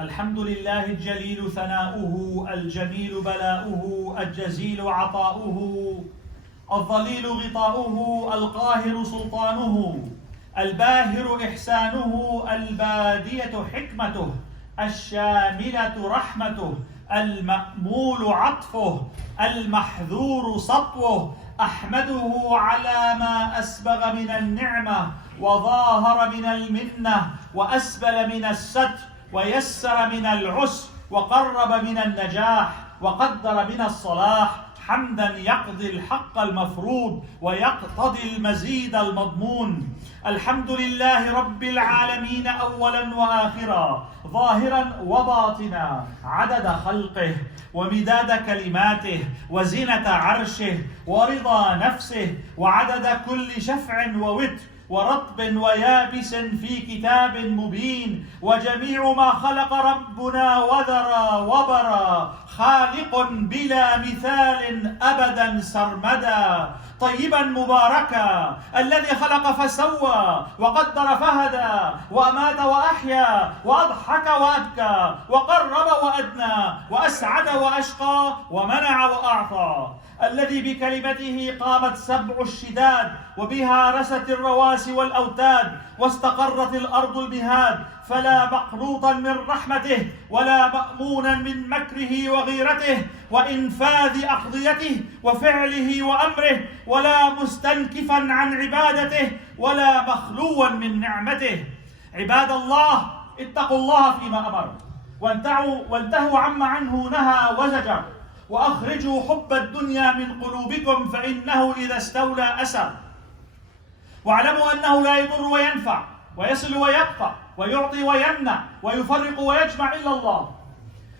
الحمد لله الجليل ثناؤه، الجميل بلاؤه، الجزيل عطاؤه، الظليل غطاؤه، القاهر سلطانه، الباهر إحسانه، البادية حكمته، الشاملة رحمته، المأمول عطفه، المحذور سطوه. أحمده على ما أسبغ من النعمة وظاهر من المنة وأسبل من الستر ويسر من العسر وقرب من النجاح وقدر من الصلاح، حمدا يقضي الحق المفروض ويقتضي المزيد المضمون. الحمد لله رب العالمين أولا وآخرا، ظاهرا وباطنا، عدد خلقه ومداد كلماته وزنة عرشه ورضا نفسه وعدد كل شفع ووتر ورطب ويابس في كتاب مبين، وجميع ما خلق ربنا وذرى وبرى، خالق بلا مثال أبدا سرمدا، طيبا مباركا، الذي خلق فسوى وقدر فهدى وأمات وأحيا وأضحك وأبكى وقرب وأدنى وأسعد وأشقى ومنع وأعطى، الذي بكلمته قامت سبع الشداد وبها رست الرواسي والأوتاد واستقرت الأرض المهاد، فلا مقنوطا من رحمته ولا مأمونا من مكره وغيرته وإنفاذ أقضيته وفعله وأمره، ولا مستنكفا عن عبادته ولا مخلوا من نعمته. عباد الله، اتقوا الله فيما أمر وانتهوا عما عنه نهى وزجر، وأخرجوا حب الدنيا من قلوبكم فإنه إذا استولى أسر، واعلموا أنه لا يضر وينفع ويصل ويقطع ويعطي ويمنع ويفرق ويجمع إلا الله.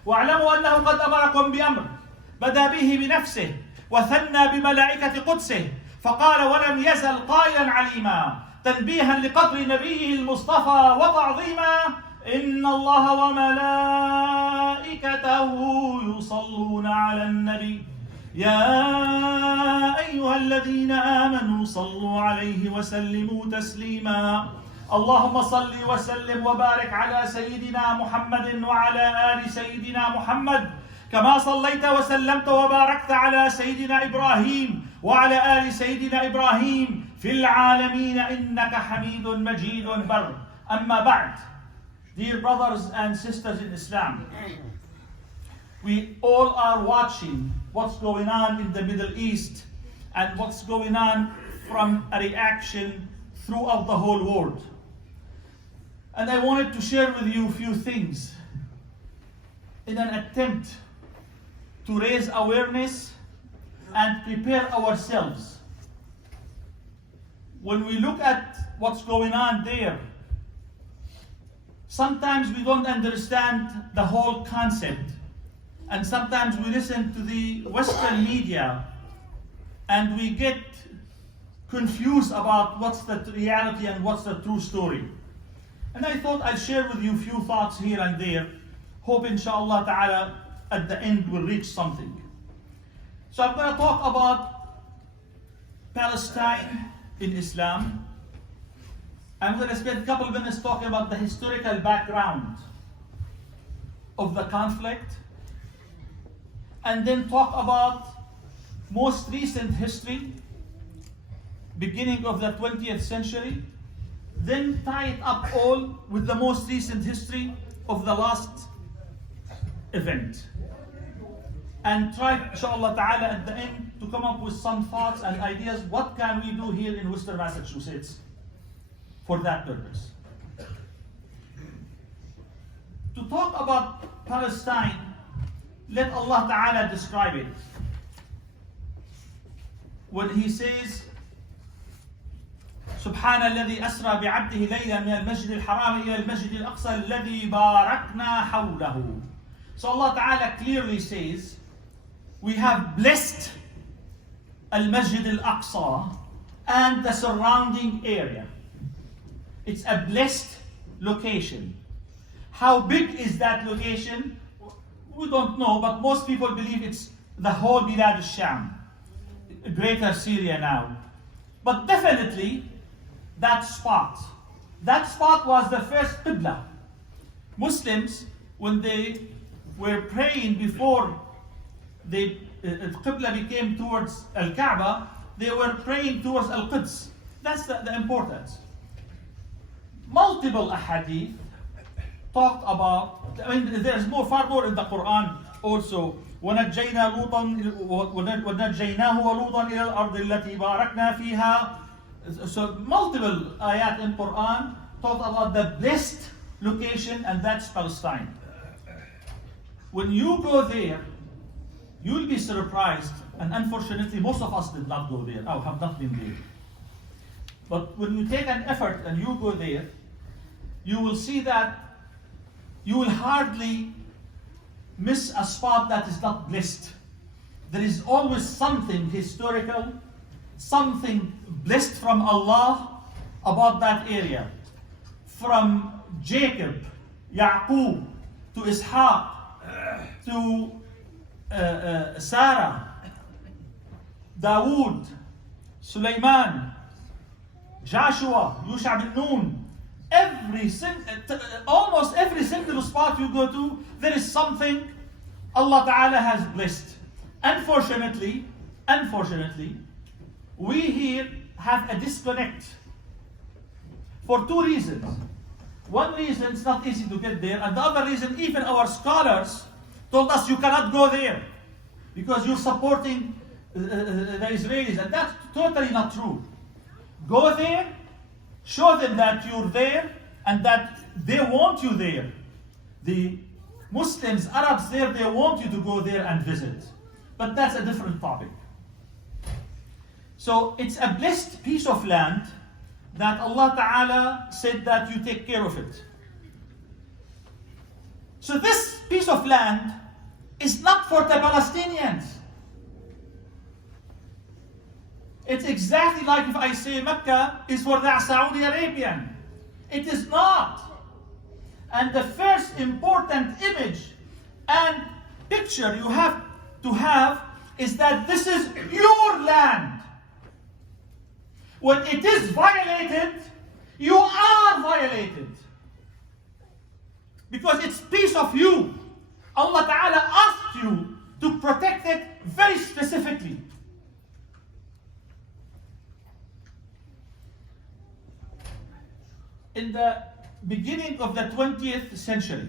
واعلموا أنه قد أمركم بأمر بدأ به بنفسه وثنى بملائكة قدسه، فقال ولم يزل قائلا عليما تنبيها لقدر نبيه المصطفى وتعظيما: إن الله وملائكته يصلون على النبي يا أيها الذين آمنوا صلوا عليه وسلموا تسليما. اللهم صل وسلم وبارك على سيدنا محمد وعلى آل سيدنا محمد، كما صليت وسلمت وباركت على سيدنا إبراهيم وعلى آل سيدنا إبراهيم في العالمين إنك حميد مجيد بر. أما بعد. Dear brothers and sisters in Islam, we all are watching what's going on in the Middle East and what's going on from a reaction throughout the whole world. And I wanted to share with you a few things in an attempt to raise awareness and prepare ourselves. When we look at what's going on there, sometimes we don't understand the whole concept, and sometimes we listen to the Western media and we get confused about what's the reality and what's the true story. And I thought I'll share with you a few thoughts here and there, hope inshallah ta'ala at the end we'll reach something. So I'm going to talk about Palestine in Islam. I'm going to spend a couple of minutes talking about the historical background of the conflict, and then talk about most recent history, beginning of the 20th century, then tie it up all with the most recent history of the last event, and try, inshallah ta'ala, at the end to come up with some thoughts and ideas. What can we do here in Worcester, Massachusetts for that purpose? To talk about Palestine, let Allah Ta'ala describe it. When He says, سبحان الذي أسرى بعبده ليلا من المسجد الحرام إلى المسجد الأقصى الذي باركنا حوله. So Allah Ta'ala clearly says, we have blessed Al-Masjid Al-Aqsa and the surrounding area. It's a blessed location. How big is that location? We don't know, but most people believe it's the whole Bilad al-Sham, greater Syria now. But definitely, that spot was the first Qibla. Muslims when they were praying before the Qibla became towards Al-Kaaba, they were praying towards Al-Quds. That's the importance. Multiple ahadith talked about, I mean, there's far more in the Quran also. وَنَجَّيْنَاهُ وَلُوطًا إِلَى الْأَرْضِ الَّتِي بَارَكْنَا فِيهَا. So multiple ayat in Quran talk about the blessed location, and that's Palestine. When you go there, you'll be surprised, and unfortunately most of us did not go there, or have not been there. But when you take an effort and you go there, you will see that you will hardly miss a spot that is not blessed. There is always something historical, something blessed from Allah about that area. From Jacob, Yaqub, to Ishaq, to Sarah, Dawood, Sulaiman, Joshua, Yusha bin Nun. Almost every single spot you go to, there is something Allah Ta'ala has blessed. Unfortunately, we here have a disconnect for two reasons. One reason, it's not easy to get there, and the other reason, even our scholars told us you cannot go there because you're supporting the Israelis, and that's totally not true. Go there, show them that you're there and that they want you there. The Muslims, Arabs there, they want you to go there and visit. But that's a different topic. So it's a blessed piece of land that Allah Ta'ala said that you take care of it. So this piece of land is not for the Palestinians. It's exactly like if I say Mecca is for the Saudi Arabian. It is not. And the first important image and picture you have to have is that this is your land. When it is violated, you are violated. Because it's piece of you. Allah Ta'ala asked you to protect it very specifically. In the beginning of the 20th century,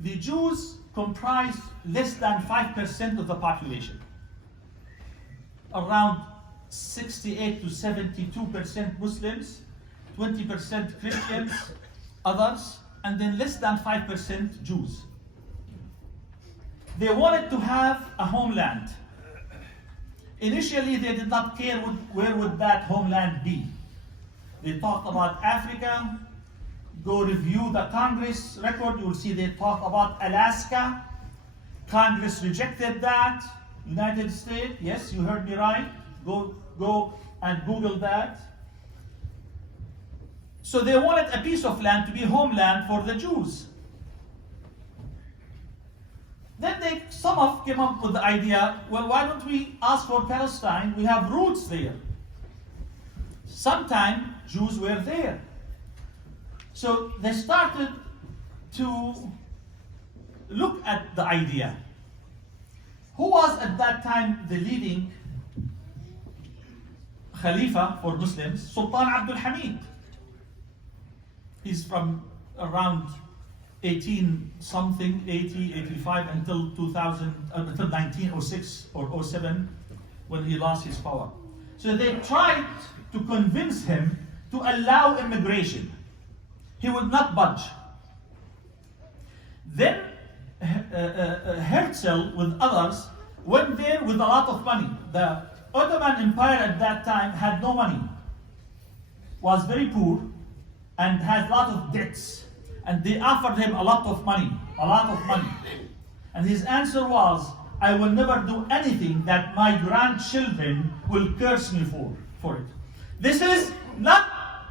the Jews comprised less than 5% of the population. Around 68 to 72% Muslims, 20% Christians, others, and then less than 5% Jews. They wanted to have a homeland. Initially, they did not care where would that homeland be. They talked about Africa. Go review the Congress record. You will see they talk about Alaska. Congress rejected that. United States, yes, you heard me right. Go and Google that. So they wanted a piece of land to be homeland for the Jews. Then some came up with the idea, well, why don't we ask for Palestine? We have roots there. Sometime Jews were there. So they started to look at the idea. Who was at that time the leading Khalifa for Muslims? Sultan Abdul Hamid. He's from around 80, 85 until 2000, until 1906 or 07 when he lost his power. So they tried to convince him to allow immigration. He would not budge. Then Herzl with others went there with a lot of money. The Ottoman Empire at that time had no money, was very poor, and had a lot of debts. And they offered him a lot of money. And his answer was, I will never do anything that my grandchildren will curse me for it. This is not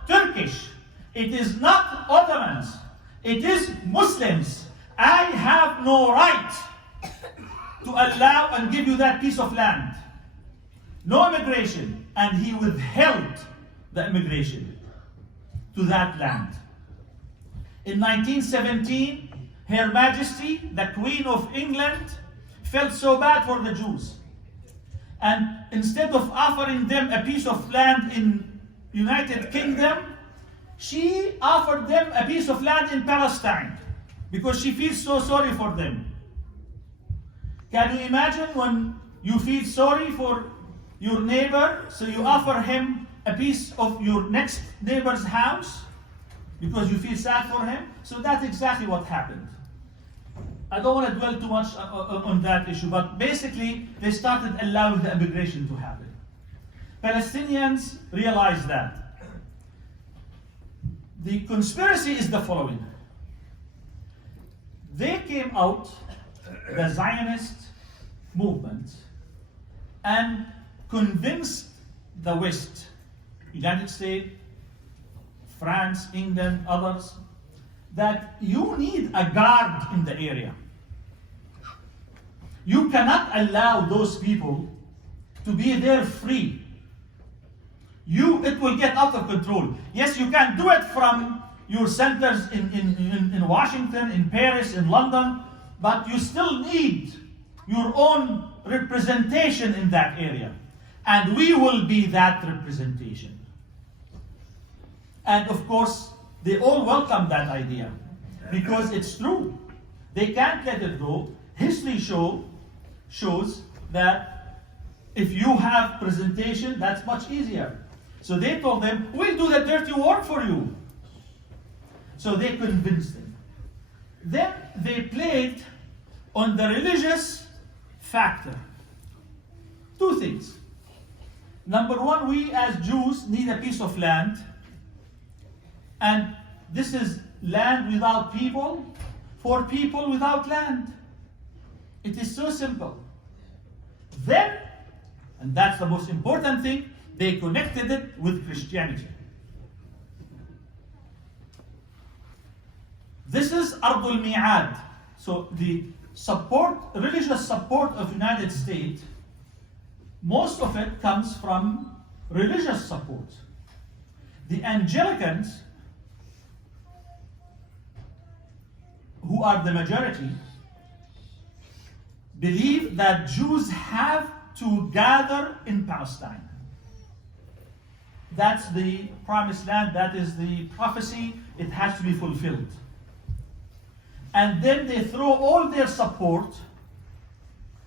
Turkish. It is not Ottomans. It is Muslims. I have no right to allow and give you that piece of land. No immigration. And he withheld the immigration to that land. In 1917, Her Majesty, the Queen of England, felt so bad for the Jews. And instead of offering them a piece of land in United Kingdom, she offered them a piece of land in Palestine because she feels so sorry for them. Can you imagine when you feel sorry for your neighbor, so you offer him a piece of your next neighbor's house because you feel sad for him? So that's exactly what happened. I don't want to dwell too much on that issue, but basically they started allowing the immigration to happen. Palestinians realized that. The conspiracy is the following. They came out, the Zionist movement, and convinced the West, United States, France, England, others, that you need a guard in the area. You cannot allow those people to be there free. It will get out of control. Yes, you can do it from your centers in Washington, in Paris, in London, but you still need your own representation in that area. And we will be that representation. And of course, they all welcome that idea because it's true. They can't let it go. History shows that if you have presentation, that's much easier. So they told them, we'll do the dirty work for you. So they convinced them. Then they played on the religious factor. Two things. Number one, we as Jews need a piece of land. And this is land without people, for people without land. It is so simple. Then, and that's the most important thing, they connected it with Christianity. This is Ardul Mi'ad. So the religious support of United States, most of it comes from religious support. The Anglicans, who are the majority, believe that Jews have to gather in Palestine. That's the promised land, that is the prophecy, it has to be fulfilled. And then they throw all their support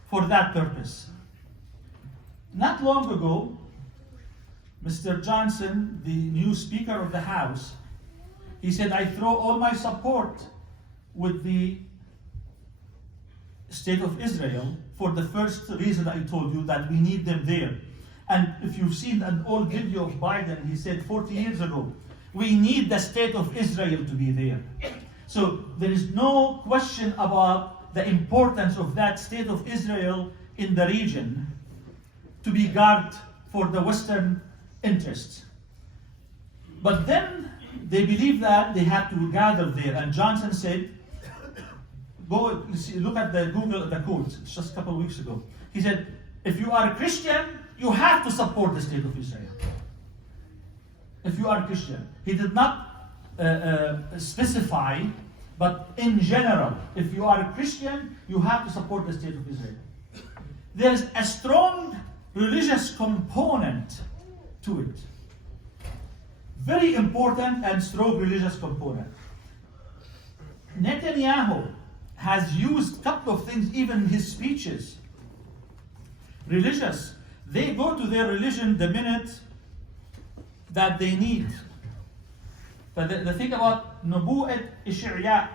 for that purpose. Not long ago, Mr. Johnson, the new Speaker of the House, he said, I throw all my support with the State of Israel for the first reason I told you, that we need them there. And if you've seen an old video of Biden, he said 40 years ago, we need the State of Israel to be there. So there is no question about the importance of that State of Israel in the region to be guarded for the Western interests. But then they believe that they have to gather there. And Johnson said, go look at the Google, the quotes, just a couple of weeks ago. He said, if you are a Christian, you have to support the State of Israel. If you are a Christian. He did not specify, but in general, if you are a Christian, you have to support the State of Israel. There is a strong religious component to it. Very important and strong religious component. Netanyahu has used a couple of things, even in his speeches. Religious. They go to their religion the minute that they need. But the thing about Nubu'at Ish'ya,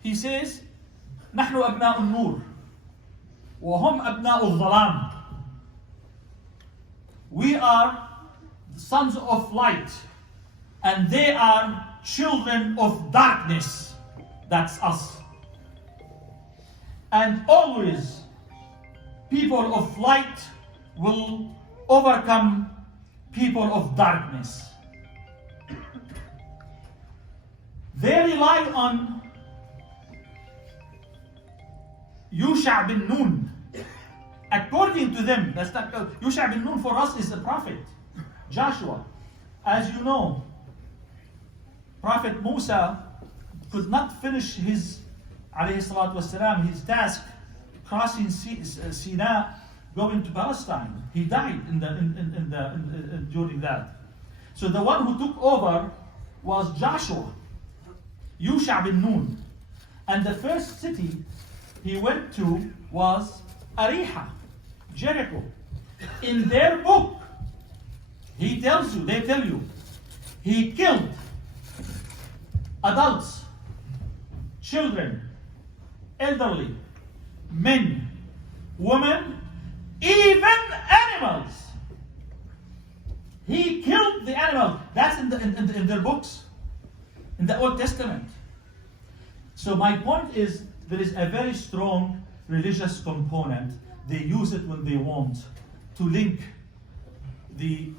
he says, نحن أبناء النور وهم أبناء الظلام. We are sons of light and they are children of darkness. That's us. And always people of light will overcome people of darkness. They rely on Yusha bin Nun. According to them, that's not Yusha bin Nun for us is a prophet, Joshua. As you know, Prophet Musa could not finish his, alayhi salatu wasalam, his task crossing Sinai, going to Palestine. He died during that. So the one who took over was Joshua, Yusha bin Nun. And the first city he went to was Ariha, Jericho. In their book, they tell you, he killed adults, children, elderly, men, women, even animals. He killed the animals. That's in their books, in the Old Testament. So my point is, there is a very strong religious component. They use it when they want to link the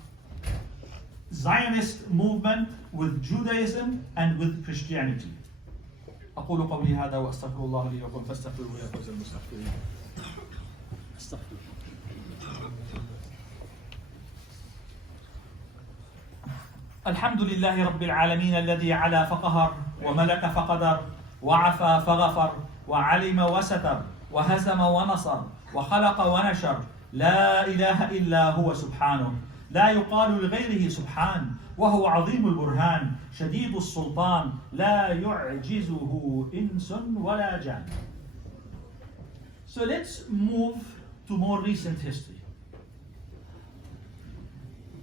Zionist movement with Judaism and with Christianity. أقول قولي هذا وأستغفر الله لي ولكم فاستغفروه يا فوز المستغفرين. استغفر. الحمد لله رب العالمين الذي علا فقهر وملك فقدر وعفى فغفر وعلم وستر وهزم ونصر وخلق ونشر لا إله إلا هو سبحانه لا يقال لغيره سبحان وهو عظيم البرهان شديد السلطان لا يعجزه إنس ولا جان. So let's move to more recent history.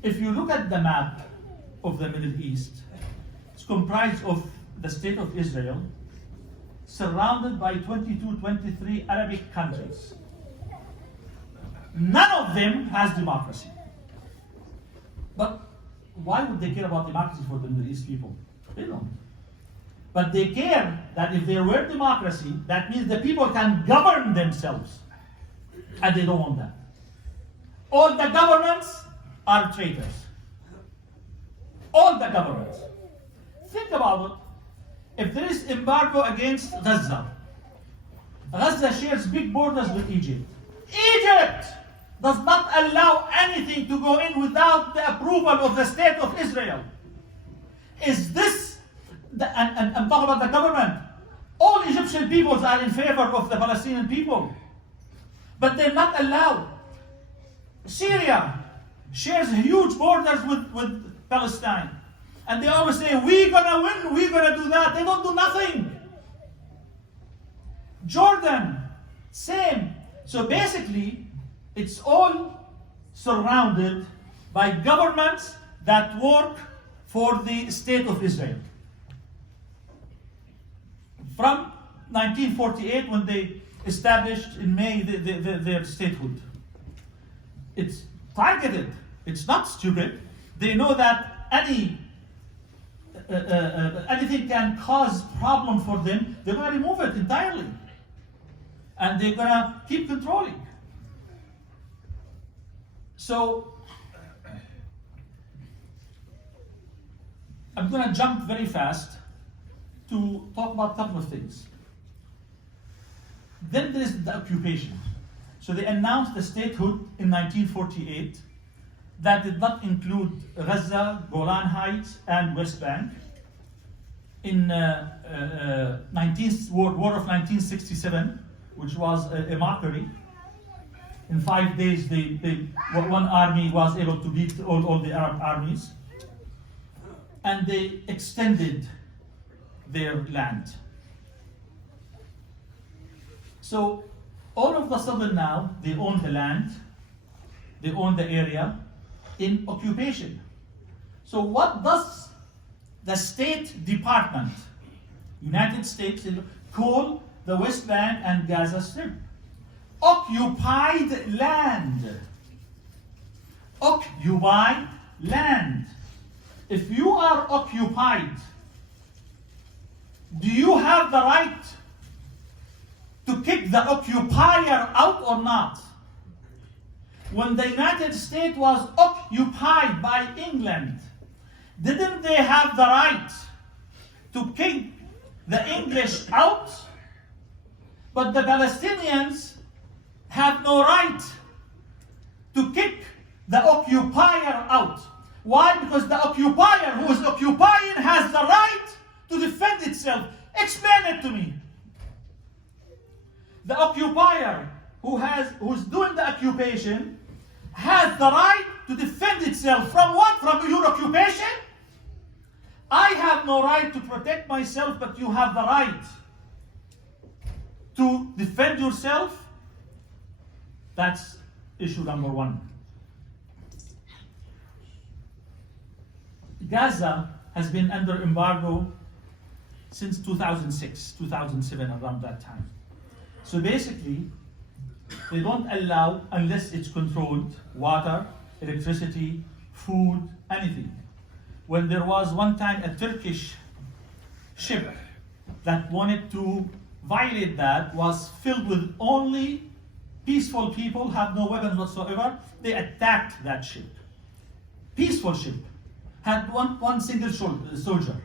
If you look at the map of the Middle East, it's comprised of the state of Israel, surrounded by 22, 23 Arabic countries. None of them has democracy. But why would they care about democracy for the Middle East people? They don't. But they care that if there were democracy, that means the people can govern themselves. And they don't want that. All the governments are traitors. All the governments. Think about it. If there is embargo against Gaza, Gaza shares big borders with Egypt. Egypt does not allow anything to go in without the approval of the state of Israel. Is this, and I'm talking about the government, all Egyptian peoples are in favor of the Palestinian people, but they're not allowed. Syria shares huge borders with Palestine. And they always say, we're gonna win, we're gonna do that. They don't do nothing. Jordan, same. So basically, it's all surrounded by governments that work for the state of Israel. From 1948, when they established in May their statehood. It's targeted. It's not stupid. They know that anything can cause problem for them. They're going to remove it entirely. And they're going to keep controlling. So, I'm going to jump very fast to talk about a couple of things. Then there is the occupation. So they announced the statehood in 1948. That did not include Gaza, Golan Heights, and West Bank. In War of 1967, which was a mockery. In 5 days, one army was able to beat all the Arab armies. And they extended their land. So all of a sudden now, they own the land, they own the area in occupation. So what does the State Department, United States, call the West Bank and Gaza Strip? Occupied land. Occupied land. If you are occupied, do you have the right to kick the occupier out or not? When the United States was occupied by England, didn't they have the right to kick the English out? But the Palestinians have no right to kick the occupier out. Why? Because the occupier who is occupying has the right to defend itself. Explain it to me. The occupier who's doing the occupation has the right to defend itself from what? From your occupation? I have no right to protect myself, but you have the right to defend yourself. That's issue number one. Gaza has been under embargo since 2006, 2007, around that time. So basically, they don't allow, unless it's controlled, water, electricity, food, anything. When there was one time a Turkish ship that wanted to violate that, was filled with only peaceful people, have no weapons whatsoever, they attacked that ship. Peaceful ship. Had one single soldier.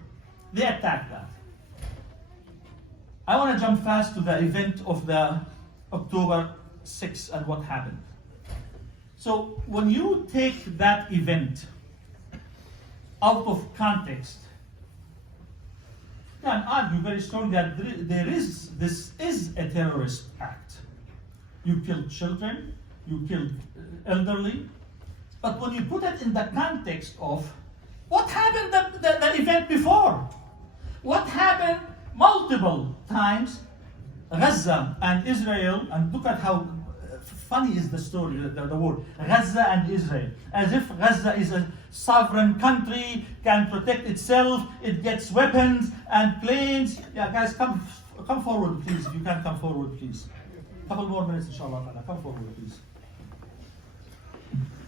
They attacked that. I want to jump fast to the event of the October 6th and what happened. So when you take that event out of context, you can argue very strongly that this is a terrorist act. You killed children, you killed elderly, but when you put it in the context of what happened the event before, what happened multiple times, Gaza and Israel, and look at how funny is the story, the word, Gaza and Israel, as if Gaza is a sovereign country, can protect itself, it gets weapons and planes. Yeah, guys, come forward, please. If you can come forward, please. A couple more minutes, inshallah. Come forward, please.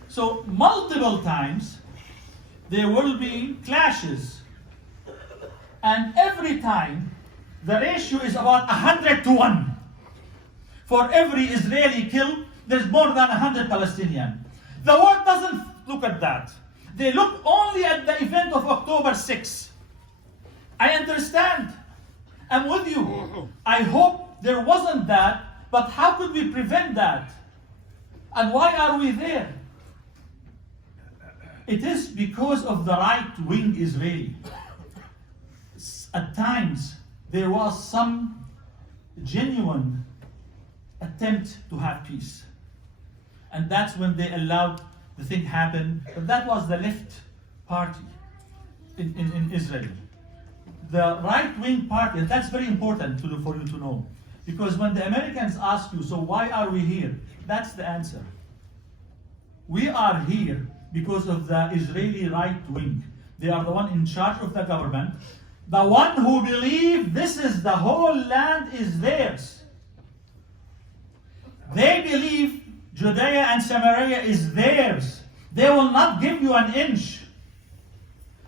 So, multiple times, there will be clashes. And every time, the ratio is about 100 to 1. For every Israeli killed, there's more than 100 Palestinian. The world doesn't look at that. They look only at the event of October 6. I understand. I'm with you. I hope there wasn't that, but how could we prevent that? And why are we there? It is because of the right-wing Israeli. At times, there was some genuine attempt to have peace. And that's when they allowed the thing happen. But that was the left party in Israel. The right-wing party, and that's very important for you to know. Because when the Americans ask you, so why are we here? That's the answer. We are here because of the Israeli right-wing. They are the one in charge of the government. The one who believe this is the whole land is theirs. They believe Judea and Samaria is theirs. They will not give you an inch.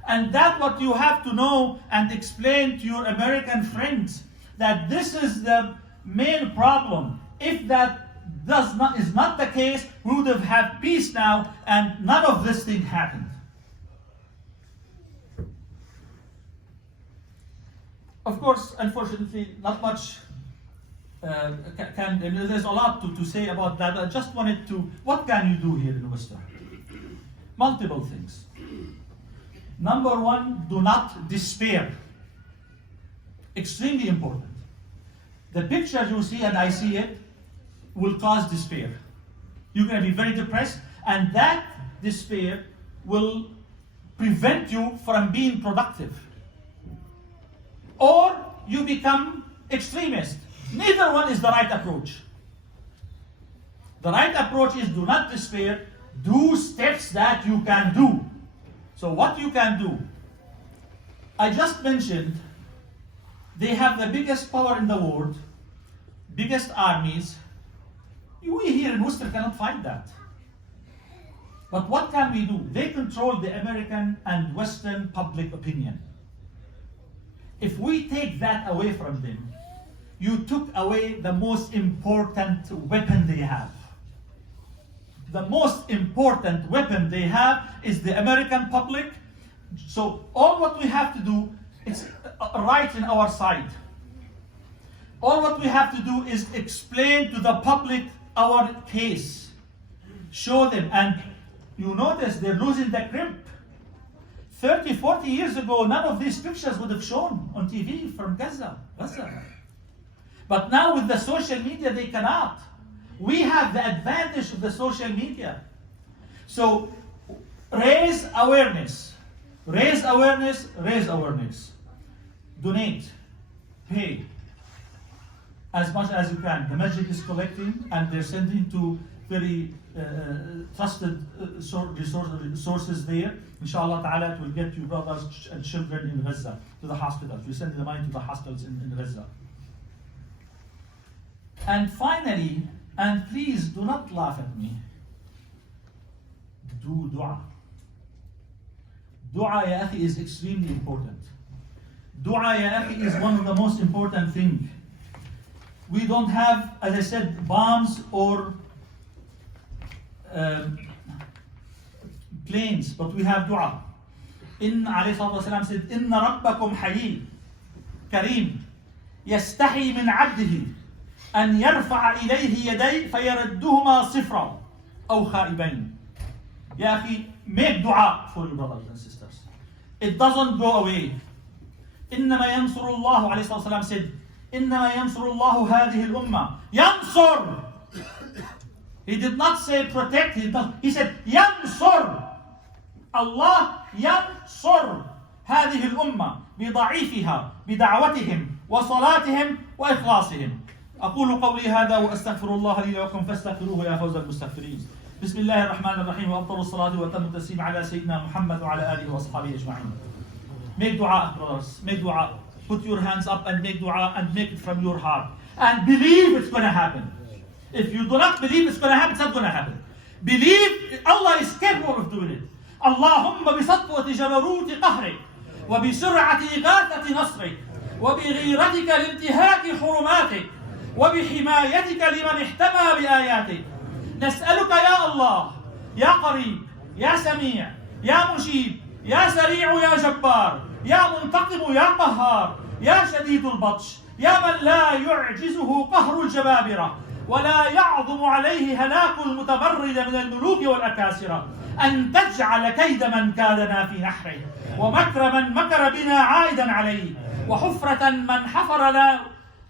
And that's what you have to know and explain to your American friends, that this is the main problem. If that is not the case, we would have had peace now and none of this thing happened. Of course, unfortunately, not much there's a lot to say about that. I just wanted to, what can you do here in Worcester? Multiple things. Number one, do not despair. Extremely important. The picture you see, and I see it, will cause despair. You're going to be very depressed, and that despair will prevent you from being productive. Or you become extremist. Neither one is the right approach. The right approach is do not despair, do steps that you can do. So what you can do, I just mentioned, they have the biggest power in the world, biggest armies. We here in Worcester cannot fight that. But what can we do? They control the American and Western public opinion. If we take that away from them, you took away the most important weapon they have. The most important weapon they have is the American public. So all what we have to do is right in our side. All what we have to do is explain to the public our case. Show them, and you notice they're losing the grip. 30, 40 years ago, none of these pictures would have shown on TV from Gaza. But now with the social media, they cannot. We have the advantage of the social media. So raise awareness. Raise awareness, raise awareness. Donate, pay as much as you can. The masjid is collecting and they're sending to very trusted sources there. Inshallah ta'ala, it will get you brothers and children in Gaza to the hospitals. We send the money to the hospitals in Gaza. And finally, and please do not laugh at me, do dua. Dua, ya akhi, is extremely important. Dua, ya akhi, is one of the most important things. We don't have, as I said, bombs or planes, but we have dua. عليه الصلاة والسلام said, إن ربكم حيي كريم يستحي من عبده أن يرفع إليه يديه فيردهما صفرا أو خائبين. يا أخي, make dua for your brothers and sisters. It doesn't go away. إنما ينصر الله, عليه الصلاة والسلام said, إنما ينصر الله هذه الأمة. ينصر. He did not say protect, he said ينصر. Allah ينصر هذه الأمة بضعيفها بدعوتهم وصلاتهم وإخلاصهم. أقول قولي هذا وأستغفر الله لي ولكم فاستغفروه يا فوز المستغفرين. بسم الله الرحمن الرحيم وأفضل الصلاة وأتم التسليم على سيدنا محمد وعلى آله وأصحابه أجمعين. Make dua, brothers. Make dua. Put your hands up and make dua and make it from your heart. And believe it's going to happen. If you do not believe it's going to happen, it's not going to happen. Believe Allah is capable of doing it. اللهم بسطوة جبروت قهرك وبسرعة إغاثة نصرك وبغيرتك لانتهاك حرماتك وبحمايتك لمن احتمى بآياتك نسألك يا الله يا قريب يا سميع يا مجيب يا سريع يا جبار يا منتقم يا قهار يا شديد البطش يا من لا يعجزه قهر الجبابرة ولا يعظم عليه هلاك المتمرد من الملوك والأكاسرة أن تجعل كيد من كادنا في نحره ومكر من مكر بنا عائدا عليه وحفرة من حفرنا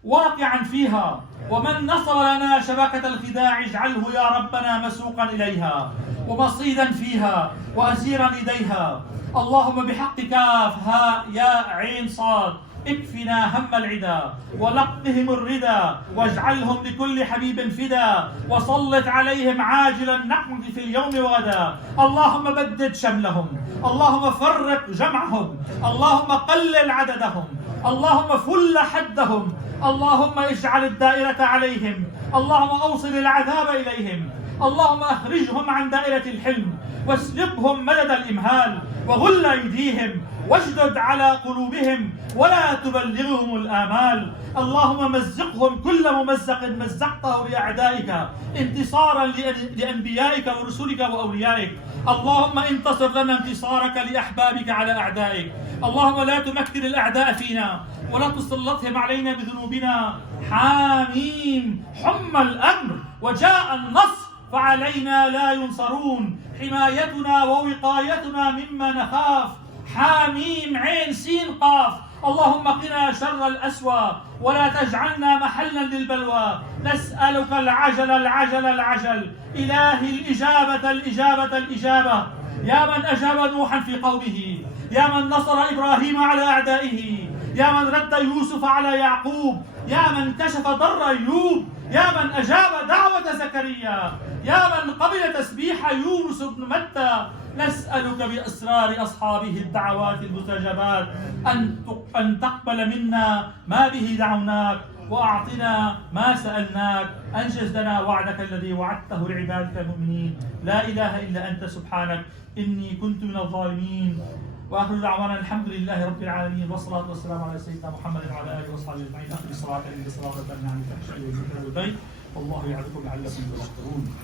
واقعا فيها ومن نصب لنا شبكة الخداع اجعله يا ربنا مسوقا إليها ومصيدا فيها وأسيرا إليها. اللهم بحق كاف هاء يا عين صاد اكفنا هم العدا ولقهم الردى واجعلهم لكل حبيب فدا وسلط عليهم عاجل النقمة في اليوم وغدا. اللهم بدد شملهم، اللهم فرق جمعهم، اللهم قلل عددهم، اللهم فل حدهم، اللهم اجعل الدائرة عليهم، اللهم أوصل العذاب إليهم، اللهم أخرجهم عن دائرة الحلم واسلبهم مدد الإمهال وغل أيديهم واشدد على قلوبهم ولا تبلغهم الآمال. اللهم مزقهم كل ممزق مزقته لأعدائك انتصارا لأنبيائك ورسلك وأوليائك. اللهم انتصر لنا انتصارك لأحبابك على أعدائك. اللهم لا تمكن الأعداء فينا ولا تسلطهم علينا بذنوبنا. حاميم حم الأمر وجاء النصر فعلينا لا ينصرون. حمايتنا ووقايتنا مما نخاف. حاميم عين سين قاف. اللهم قنا شر الأسوى ولا تجعلنا محلا للبلوى. نسألك العجل العجل العجل. إلهي الإجابة الإجابة الإجابة. يا من أجاب نوحا في قومه، يا من نصر إبراهيم على أعدائه، يا من رد يوسف على يعقوب، يا من كشف ضر أيوب، يا من أجاب دعوة زكريا، يا من قبل تسبيح يونس بن متى. نسألك بأسرار أصحابه الدعوات المستجابات أن تقبل منا ما به دعوناك وأعطنا ما سألناك. أنجز لنا وعدك الذي وعدته لعبادك المؤمنين. لا إله إلا أنت سبحانك إني كنت من الظالمين. وآخر دعوانا الحمد لله رب العالمين والصلاة والسلام على سيدنا محمد وعلى آله وصحبه أجمعين. أخذ الصلاة إلى الصلاة تنهى عن الفحشاء والمنكر والبغي والله يعظكم لعلكم تذكرون.